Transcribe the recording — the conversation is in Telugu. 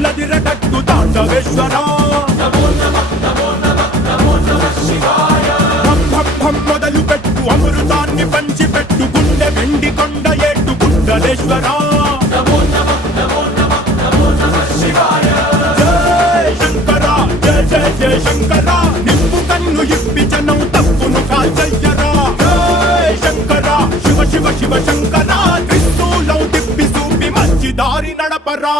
దిక్కులదిరగట్టు తాండవేశ్వరా మొదలు పెట్టు అమృతాన్ని పంచిపెట్టు గుండె వెండి కొండ ఏట్టు గుండలేశ్వరా జయ శంకరా జయ జయ జయ శంకరా నిప్పు కన్ను ఇప్పి జనం తప్పును కాల్చయ్యరా జయ శంకరా శివ శివ శివ శంకరా త్రిశూలం తిప్పి చూపి మంచి దారి నడపరా